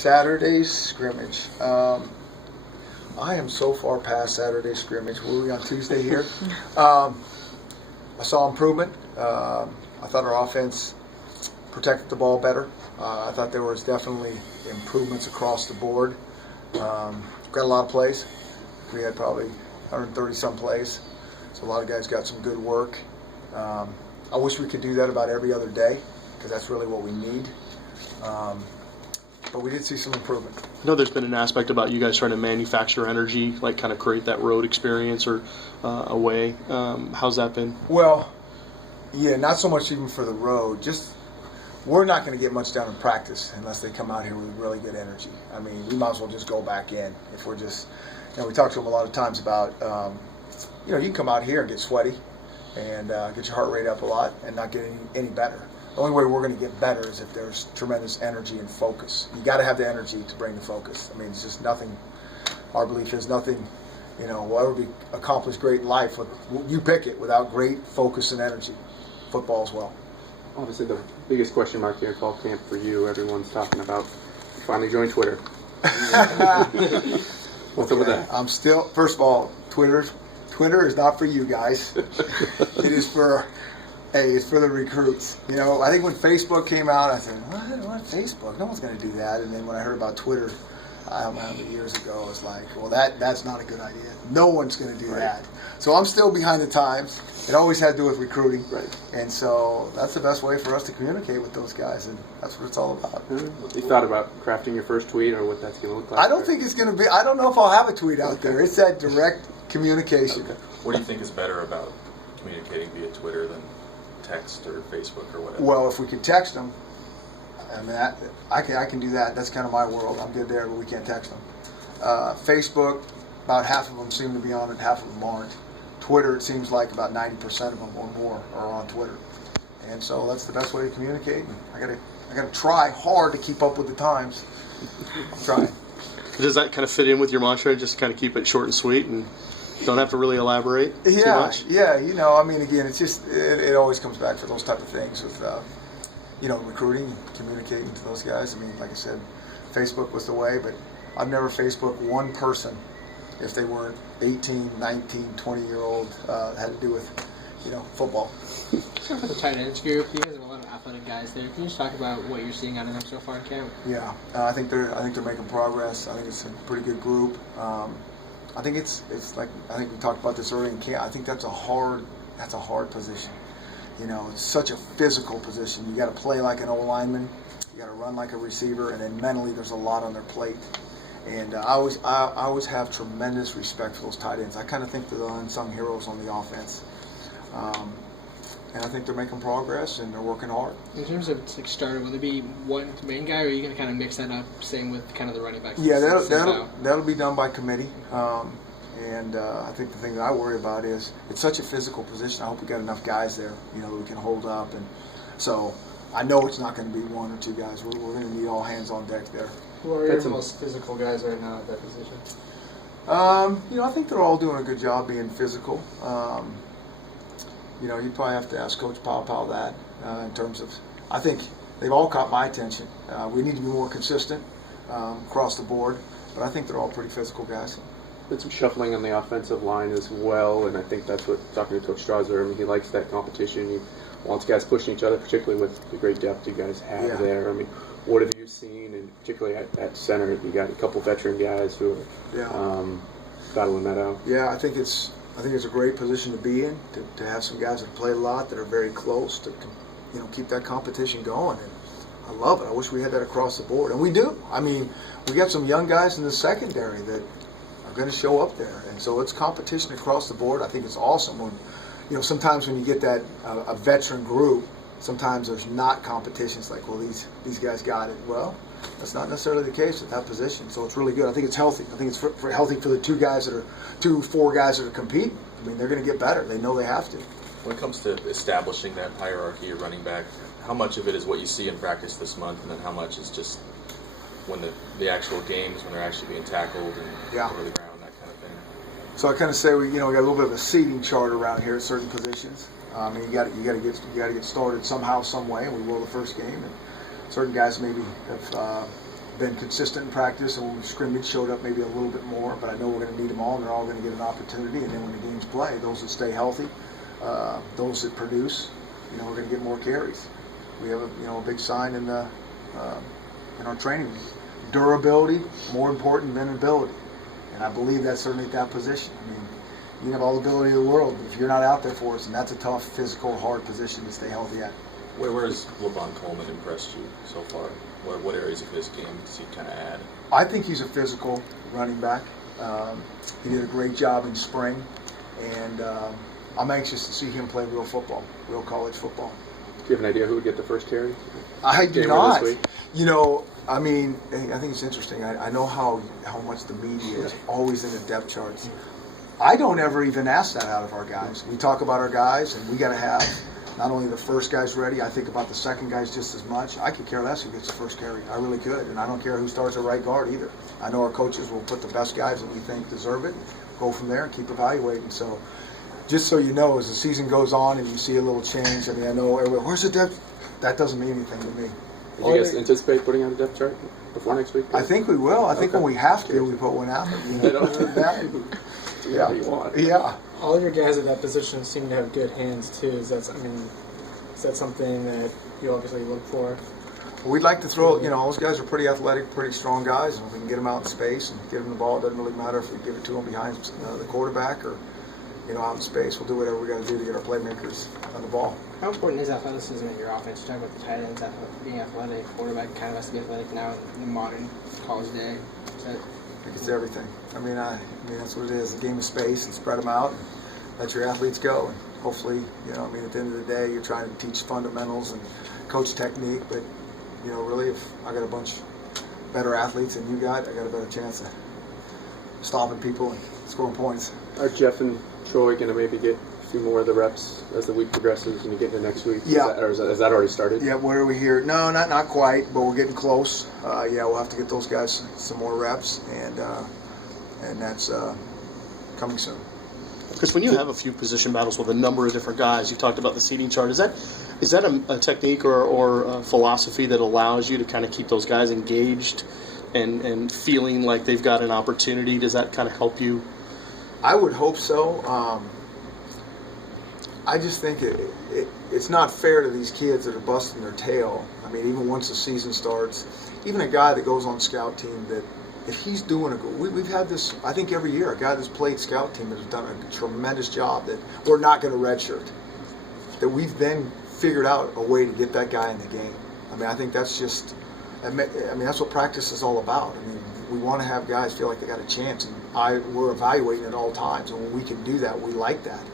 Saturday's scrimmage. I am so far past Saturday scrimmage. Were we on Tuesday here? I saw improvement. I thought our offense protected the ball better. I thought there was definitely improvements across the board. Got a lot of plays. We had probably 130 some plays. So a lot of guys got some good work. I wish we could do that about every other day because that's really what we need. But we did see some improvement. I know there's been an aspect about you guys trying to manufacture energy, like kind of create that road experience or away. How's that been? Well, yeah, not so much even for the road. Just we're not going to get much done in practice unless they come out here with really good energy. I mean, we might as well just go back in if we're just, we talk to them a lot of times about, you can come out here and get sweaty and get your heart rate up a lot and not get any better. The only way we're going to get better is if there's tremendous energy and focus. You got to have the energy to bring the focus. I mean, it's just nothing. Our belief is nothing, will ever be accomplished great in life. You pick it without great focus and energy. Football as well. Obviously, the biggest question mark here in fall camp for you, everyone's talking about. You finally joined Twitter. What's up with that? I'm still. First of all, Twitter is not for you guys. It is for. Hey, it's for the recruits. I think when Facebook came out, I said, what Facebook? No one's going to do that. And then when I heard about Twitter, I don't know how many years ago, I was like, well, that's not a good idea. No one's going to do that. So I'm still behind the times. It always had to do with recruiting. Right. And so that's the best way for us to communicate with those guys, and that's what it's all about. You thought about crafting your first tweet or what that's going to look like? I don't think it's going to be, I don't know if I'll have a tweet out there. It's that direct communication. Okay. What do you think is better about communicating via Twitter than text or Facebook or whatever? Well, if we could text them, I mean, I can do that. That's kind of my world. I'm good there, but we can't text them. Facebook, about half of them seem to be on it, half of them aren't. Twitter, it seems like about 90% of them or more are on Twitter, and so that's the best way to communicate. And I gotta try hard to keep up with the times. I'm trying. Does that kind of fit in with your mantra? Just kind of keep it short and sweet and don't have to really elaborate too much? Yeah, I mean, again, it's just, it always comes back for those type of things with, recruiting and communicating to those guys. I mean, like I said, Facebook was the way, but I've never Facebooked one person if they weren't 18, 19, 20-year-old, had to do with, football. So for the tight ends group, you guys have a lot of athletic guys there. Can you just talk about what you're seeing out of them so far in camp? Yeah, I think they're making progress. I think it's a pretty good group. I think it's like, I think we talked about this earlier in camp. I think that's a hard position. It's such a physical position. You got to play like an old lineman. You got to run like a receiver, and then mentally there's a lot on their plate. And I always have tremendous respect for those tight ends. I kind of think they're the unsung heroes on the offense. And I think they're making progress and they're working hard. In terms of starter, will there be one main guy, or are you going to kind of mix that up, same with kind of the running backs? Yeah, that'll be done by committee. And I think the thing that I worry about is it's such a physical position. I hope we got enough guys there, that we can hold up. And so I know it's not going to be one or two guys. We're going to need all hands on deck there. Who are your most physical guys right now at that position? I think they're all doing a good job being physical. You probably have to ask Coach Pow that in terms of, I think they've all caught my attention. We need to be more consistent across the board, but I think they're all pretty physical guys. There's some shuffling on the offensive line as well, and I think that's what, talking to Coach Strasser, he likes that competition. He wants guys pushing each other, particularly with the great depth you guys have there. What have you seen, and particularly at center, you got a couple veteran guys who are battling that out. Yeah, I think it's a great position to be in, to have some guys that play a lot, that are very close, to keep that competition going. And I love it. I wish we had that across the board, and we do. I mean, we got some young guys in the secondary that are going to show up there, and so it's competition across the board. I think it's awesome when, sometimes when you get that a veteran group, sometimes there's not competitions like, well, these guys got it. Well, that's not necessarily the case at that position, so it's really good. I think it's healthy. I think it's healthy for the four guys that are competing. I mean, they're going to get better. They know they have to. When it comes to establishing that hierarchy of running back, how much of it is what you see in practice this month, and then how much is just when the actual games, when they're actually being tackled and over the ground, that kind of thing? So I kind of say we got a little bit of a seating chart around here at certain positions. You got to get started somehow, some way, and we will the first game. And certain guys maybe have been consistent in practice, and when we scrimmage showed up maybe a little bit more, but I know we're going to need them all, and they're all going to get an opportunity. And then when the games play, those that stay healthy, those that produce, we're going to get more carries. We have a big sign in our training room. Durability, more important than ability. And I believe that's certainly at that position. I mean, you can have all the ability in the world, but if you're not out there for us, and that's a tough, physical, hard position to stay healthy at. Where has LeVon Coleman impressed you so far? What areas of his game does he kind of add? I think he's a physical running back. He did a great job in spring, and I'm anxious to see him play real football, real college football. Do you have an idea who would get the first carry? I do not. I mean, I think it's interesting. I know how much the media is always in the depth charts. I don't ever even ask that out of our guys. We talk about our guys, and we got to have not only the first guys ready, I think about the second guys just as much. I could care less who gets the first carry. I really could. And I don't care who starts at right guard either. I know our coaches will put the best guys that we think deserve it, go from there and keep evaluating. So just so you know, as the season goes on and you see a little change, I mean, I know everyone, where's the depth? That doesn't mean anything to me. Did you guys anticipate putting out a depth chart before next week? I think we will. I think when we have to, we put one out. Yeah. You want. Yeah. All of your guys at that position seem to have good hands too. Is that something that you obviously look for? We'd like to throw. Those guys are pretty athletic, pretty strong guys, and if we can get them out in space and give them the ball, it doesn't really matter if we give it to them behind the quarterback or out in space. We'll do whatever we got to do to get our playmakers on the ball. How important is athleticism in your offense? You talk about the tight ends being athletic, quarterback kind of has to be athletic now in the modern college day. I think it's everything. I mean, that's what it is. A game of space and spread them out and let your athletes go. And hopefully, at the end of the day, you're trying to teach fundamentals and coach technique. But, really, if I got a bunch better athletes than you got, I got a better chance of stopping people and scoring points. Are Jeff and Troy going to maybe get a few more of the reps as the week progresses and you get into next week? Yeah. Has that already started? Yeah, where are we here? No, not quite, but we're getting close. We'll have to get those guys some more reps, and that's coming soon. Because when you have a few position battles with a number of different guys, you talked about the seating chart. Is that a technique or a philosophy that allows you to kind of keep those guys engaged and feeling like they've got an opportunity? Does that kind of help you? I would hope so. I just think it's not fair to these kids that are busting their tail. I mean, even once the season starts, even a guy that goes on scout team, that if he's doing we've had this, I think every year, a guy that's played scout team has done a tremendous job that we're not going to redshirt. That we've then figured out a way to get that guy in the game. I mean, I think that's just, that's what practice is all about. I mean, we want to have guys feel like they got a chance, and we're evaluating at all times, and when we can do that, we like that.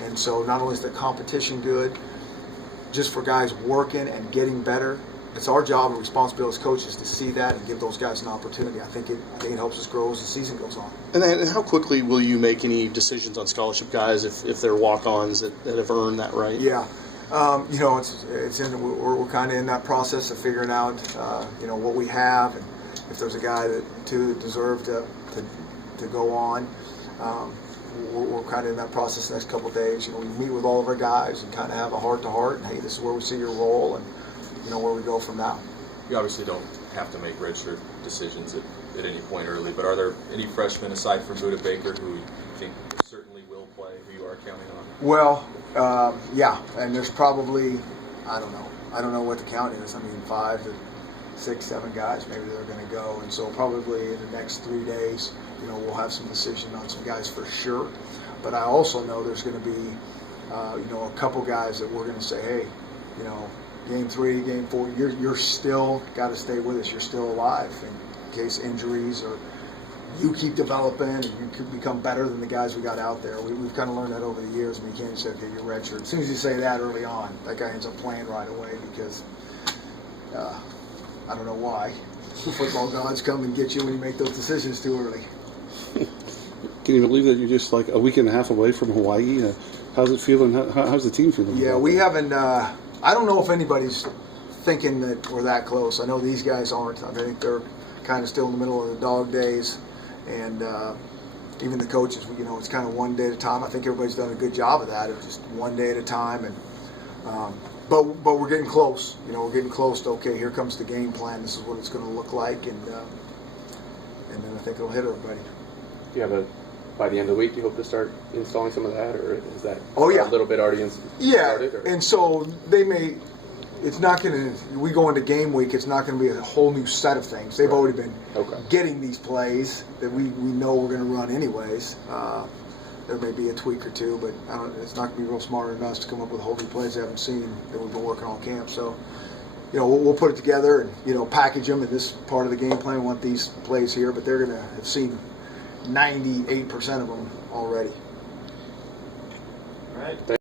And so not only is the competition good, just for guys working and getting better, it's our job and responsibility as coaches to see that and give those guys an opportunity. I think it helps us grow as the season goes on. And how quickly will you make any decisions on scholarship guys if they're walk-ons that have earned that right? Yeah. We're kind of in that process of figuring out, what we have, and if there's a guy that deserve to go on. We're kind of in that process the next couple of days. We meet with all of our guys and kind of have a heart-to-heart, and hey, this is where we see your role, and where we go from now. You obviously don't have to make redshirt decisions at any point early, but are there any freshmen aside from Buda Baker who you think certainly will play, who you are counting on? Well, yeah, and there's probably, I don't know what the count is. 5 to 6, 7 guys maybe that are going to go, and so probably in the next 3 days, we'll have some decision on some guys for sure. But I also know there's going to be, a couple guys that we're going to say, hey, game 3, game 4, you're still got to stay with us. You're still alive in case injuries or you keep developing and you could become better than the guys we got out there. We've kind of learned that over the years. And you can't say, okay, you're redshirt. As soon as you say that early on, that guy ends up playing right away because I don't know why. The football gods come and get you when you make those decisions too early. Can you believe that you're just like a week and a half away from Hawaii? How's it feeling? How's the team feeling? Yeah, we haven't. I don't know if anybody's thinking that we're that close. I know these guys aren't. I think they're kind of still in the middle of the dog days, and even the coaches. It's kind of one day at a time. I think everybody's done a good job of that. It's just one day at a time, and but we're getting close. You know, we're getting close to, okay, here comes the game plan. This is what it's going to look like, and then I think it'll hit everybody. Do you have by the end of the week, do you hope to start installing some of that, or is that Oh, yeah. a little bit already started? Or? And so they may. It's not going to. We go into game week. It's not going to be a whole new set of things. They've already been getting these plays that we know we're going to run anyways. There may be a tweak or two, but it's not going to be real smart on us to come up with whole new plays they haven't seen that we've been working on camp. So, you know, we'll put it together and, you know, package them in this part of the game plan. We want these plays here, but they're going to have seen 98% of them already. All right.